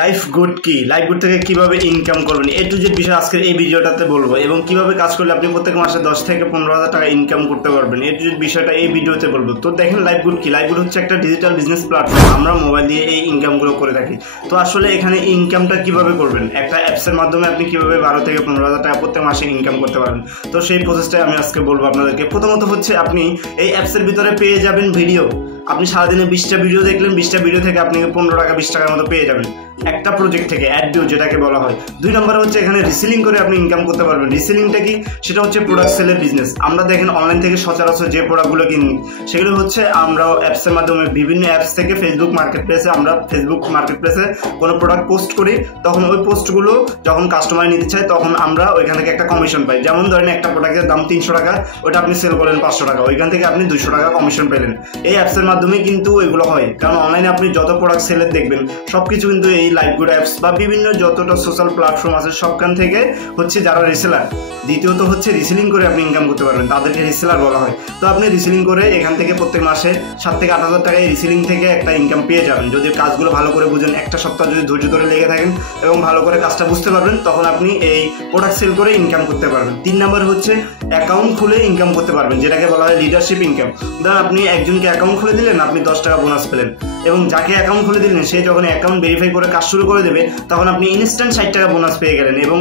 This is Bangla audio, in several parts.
লাইফ গুড কি, লাইফ গুড থেকে কিভাবে ইনকাম করবেন এ টু জেড বিষয় আজকের এই ভিডিওটাতে বলবো, এবং কিভাবে কাজ করলে আপনি প্রত্যেক মাসে 10 থেকে 15,000 টাকা ইনকাম করতে পারবেন এ টু জেড বিষয়টা এই ভিডিওতে বলবো। তো দেখেন লাইফ গুড কি, লাইফ গুড হচ্ছে একটা ডিজিটাল বিজনেস প্ল্যাটফর্ম। আমরা মোবাইল দিয়ে এই ইনকামগুলো করে থাকি। তো আসলে এখানে ইনকামটা কিভাবে করবেন, একটা অ্যাপসের মাধ্যমে আপনি কিভাবে 12 থেকে 15,000 টাকা প্রত্যেক মাসে ইনকাম করতে পারবেন, তো সেই প্রসেসটাই আমি আজকে বলবো আপনাদেরকে। প্রথমত হচ্ছে আপনি এই অ্যাপসের ভিতরে পেয়ে যাবেন ভিডিও। আপনি সারাদিনে 20টা ভিডিও দেখলেন, 20টা ভিডিও থেকে আপনি 15 টাকা 20 টাকার মতো পেয়ে যাবেন একটা প্রজেক্ট থেকে, অ্যাড ভিউ যেটাকে বলা হয়। 2 নম্বর হচ্ছে এখানে রিসেলিং করে আপনি ইনকাম করতে পারবেন। রিসেলিংটা কি, সেটা হচ্ছে প্রোডাক্ট সেলের বিজনেস। আমরা দেখেন অনলাইন থেকে সচরাচর যে প্রোডাক্টগুলো কিনি সেগুলো হচ্ছে আমরা অ্যাপসের মাধ্যমে বিভিন্ন অ্যাপস থেকে ফেসবুক মার্কেট প্লেসে, আমরা ফেসবুক মার্কেট প্লেসে কোনো প্রোডাক্ট পোস্ট করি, তখন ওই পোস্টগুলো যখন কাস্টমার নিতে চায় তখন আমরা ওইখান থেকে একটা কমিশন পাই। যেমন ধরেন একটা প্রোডাক্টের দাম 300 টাকা, ওটা আপনি সেল করেন 500 টাকা, ওইখান থেকে আপনি 200 টাকা কমিশন পেলেন। এই অ্যাপসের মাধ্যমে কিন্তু এগুলো হয়, কারণ অনলাইনে আপনি যত প্রোডাক্ট সেলের দেখবেন সবকিছু কিন্তু এই লাইফ গুড অ্যাপস বা বিভিন্ন যতটা সোশ্যাল প্ল্যাটফর্ম আছে সবখান থেকে হচ্ছে যারা রিসেলার। দ্বিতীয়ত হচ্ছে রিসেলিং করে আপনি ইনকাম করতে পারবেন, তাদেরকে রিসেলার বলা হয়। তো আপনি রিসেলিং করে এখান থেকে প্রত্যেক মাসে 7 থেকে 8,000 টাকা এই রিসেলিং থেকে একটা ইনকাম পেয়ে যাবেন। যদি কাজগুলো ভালো করে বুঝেন, একটা সপ্তাহ যদি ধৈর্য ধরে লেগে থাকেন এবং ভালো করে কাজটা বুঝতে পারবেন, তখন আপনি এই প্রোডাক্ট সেল করে ইনকাম করতে পারবেন। 3 নম্বর হচ্ছে অ্যাকাউন্ট খুলে ইনকাম করতে পারবেন, যেটাকে বলা হয় লিডারশিপ ইনকাম। ধরুন আপনি একজনকে অ্যাকাউন্ট খুলে দিলেন, আপনি 10 টাকা বোনাস পেলেন, এবং যাকে অ্যাকাউন্ট খুলে দিলেন সে যখন অ্যাকাউন্ট ভেরিফাই করে কাজ শুরু করে দেবে তখন আপনি ইনস্ট্যান্ট 60 টাকা বোনাস পেয়ে গেলেন, এবং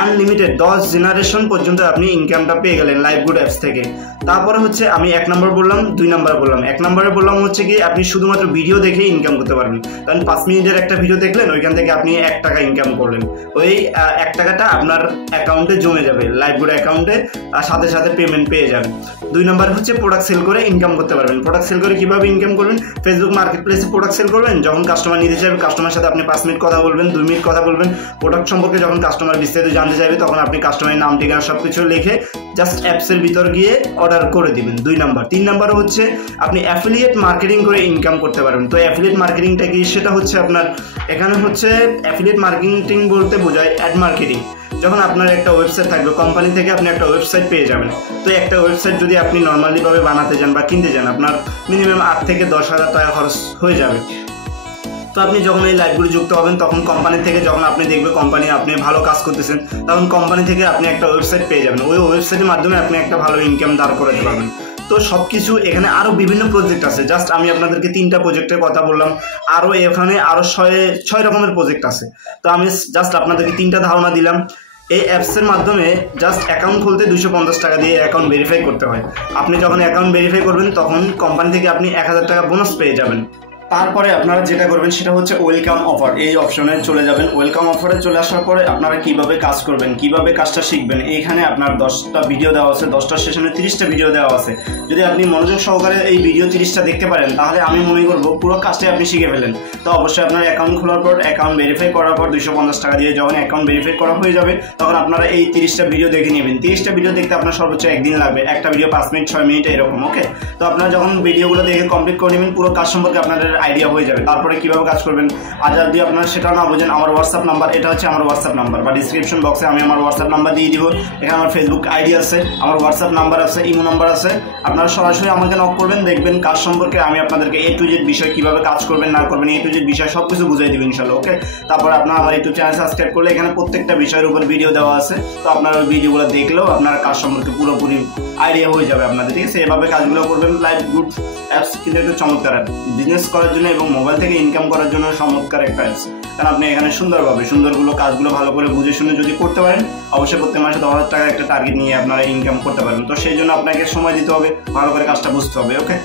আনলিমিটেড 10 জেনারেশন পর্যন্ত আপনি ইনকামটা পেয়ে গেলেন লাইফ গুড অ্যাপস থেকে। তারপরে হচ্ছে আমি 1 নম্বর বললাম, 2 নম্বর বললাম। 1 নম্বরে বললাম হচ্ছে কি আপনি শুধুমাত্র ভিডিও দেখে ইনকাম করতে পারবেন, কারণ 5 মিনিটের একটা ভিডিও দেখলেন, ওইখান থেকে আপনি 1 টাকা ইনকাম করলেন। ওই 1 টাকাটা আপনার অ্যাকাউন্টে জমে যাবে, লাইফ গুড অ্যাকাউন্টে, আর সাথে সাথে পেমেন্ট পেয়ে যাবেন। 2 নম্বর হচ্ছে প্রোডাক্ট সেল করে ইনকাম করতে পারবেন। প্রোডাক্ট সেল করে কিভাবে ইনকাম করবেন, ফেসবুক মার্কেট প্লেসে প্রোডাক্ট সেল করবেন, যখন কাস্টমার নিতে চাইবে কাস্টমারের সাথে আপনি 5 মিনিট কথা বলবেন, 2 মিনিট কথা বলবেন। প্রোডাক্ট সম্পর্কে যখন কাস্টমার বিস্তারিত জানতে চাইবে তখন আপনি কাস্টমারের নাম ঠিকানা সব কিছু লিখে জাস্ট অ্যাপসের ভিতর গিয়ে অর্ডার করে দিবেন। 2 নম্বর। 3 নম্বর হচ্ছে আপনি অ্যাফিলিয়েট মার্কেটিং করে ইনকাম করতে পারবেন। তো অ্যাফিলিয়েট মার্কেটিংটা কি, সেটা হচ্ছে আপনার এখানে হচ্ছে অ্যাফিলিয়েট মার্কেটিং বলতে বোঝায় অ্যাড মার্কেটিং। যখন আপনার একটা ওয়েবসাইট থাকবে, কোম্পানি থেকে আপনি একটা ওয়েবসাইট পেয়ে যাবেন। তো একটা ওয়েবসাইট যদি আপনি নর্মালিভাবে বানাতে যান বা কিনতে যান, আপনার মিনিমাম 8 থেকে 10,000 টাকা খরচ হয়ে যাবে। তো আপনি যখন এই লাইফগুলো যুক্ত হবেন তখন কোম্পানি থেকে, যখন আপনি দেখবে কোম্পানি আপনি ভালো কাজ করতেছেন, তখন কোম্পানি থেকে আপনি একটা ওয়েবসাইট পেয়ে যাবেন। ওই ওয়েবসাইটের মাধ্যমে আপনি একটা ভালো ইনকাম দাঁড় করাতে পারবেন। তো সব কিছু এখানে আরও বিভিন্ন প্রজেক্ট আছে, জাস্ট আমি আপনাদেরকে 3টা প্রজেক্টের কথা বললাম, আরও এখানে আরও 6 রকমের প্রজেক্ট আছে। তো আমি জাস্ট আপনাদেরকে 3টা ধারণা দিলাম। এই অ্যাপসের মাধ্যমে জাস্ট অ্যাকাউন্ট খুলতে 250 টাকা দিয়ে অ্যাকাউন্ট ভেরিফাই করতে হয়। আপনি যখন অ্যাকাউন্ট ভেরিফাই করবেন তখন কোম্পানি থেকে আপনি 1,000 টাকা বোনাস পেয়ে যাবেন। তারপরে আপনারা যেটা করবেন সেটা হচ্ছে ওয়েলকাম অফার, এই অপশনে চলে যাবেন। ওয়েলকাম অফারে চলে আসার পরে আপনারা কিভাবে কাজ করবেন, কিভাবে কাজটা শিখবেন, এইখানে আপনার 10টা ভিডিও দেওয়া আছে, 10টা সেশনে 30টা ভিডিও দেওয়া আছে। যদি আপনি মনোযোগ সহকারে এই ভিডিও 30টা দেখতে পারেন তাহলে আমি মনে করবো পুরো কাজটাই আপনি শিখে ফেলেন। তো অবশ্যই আপনার অ্যাকাউন্ট খোলার পর, অ্যাকাউন্ট ভেরিফাই করার পর 250 টাকা দিয়ে যখন অ্যাকাউন্ট ভেরিফাই করা হয়ে যাবে তখন আপনারা এই 30টা ভিডিও দেখে নেবেন। 30টা ভিডিও দেখতে আপনার সর্বোচ্চ 1 দিন লাগবে, একটা ভিডিও 5 মিনিট 6 মিনিট এরকম। ওকে, তো আপনারা যখন ভিডিওগুলো দেখে কমপ্লিট করে নেবেন পুরো কাজ সম্পর্কে আপনাদের আইডিয়া হয়ে যাবে। তারপরে কিভাবে কাজ করবেন, আর যদি আপনারা সেটা না বোঝেন, আমার হোয়াটসঅ্যাপ নাম্বার, এটা হচ্ছে আমার হোয়াটসঅ্যাপ নাম্বার, বা ডিসক্রিপশন বক্সে আমি আমার হোয়াটসঅ্যাপ নাম্বার দিয়ে দিব। এখানে আমার ফেসবুক আইডি আছে, আমার হোয়াটসঅ্যাপ নাম্বার আছে, ইমো নাম্বার আছে। আপনারা সরাসরি আমাকে নক করবেন, দেখবেন কাজ সম্পর্কে আমি আপনাদেরকে A to Z বিষয় কিভাবে কাজ করবেন না করবেন A to Z বিষয় সব কিছু বুঝিয়ে দিব ইনশাল্লাহ। ওকে, তারপরে আপনারা আমার ইউটিউব চ্যানেল সাবস্ক্রাইব করলে এখানে প্রত্যেকটা বিষয়ের উপর ভিডিও দেওয়া আছে। তো আপনারা ওই ভিডিওগুলো দেখলেও আপনারা কাজ সম্পর্কে পুরোপুরি আইডিয়া হয়ে যাবে আপনাদের, ঠিক আছে? এভাবে কাজগুলো করবেন। লাইফ গুড অ্যাপস কিন্তু একটা চমৎকার অ্যাপ, বিজনেস করার জন্য এবং মোবাইল থেকে ইনকাম করার জন্য চমৎকার একটা অ্যাপস। কারণ আপনি এখানে সুন্দরগুলো কাজগুলো ভালো করে বুঝে শুনে যদি করতে পারেন, অবশ্যই প্রত্যেক মাসে 10,000 টাকা একটা টার্গেট নিয়ে আপনারা ইনকাম করতে পারবেন। তো সেই জন্য আপনাকে সময় দিতে হবে, ভালো করে কাজটা বুঝতে হবে। ওকে।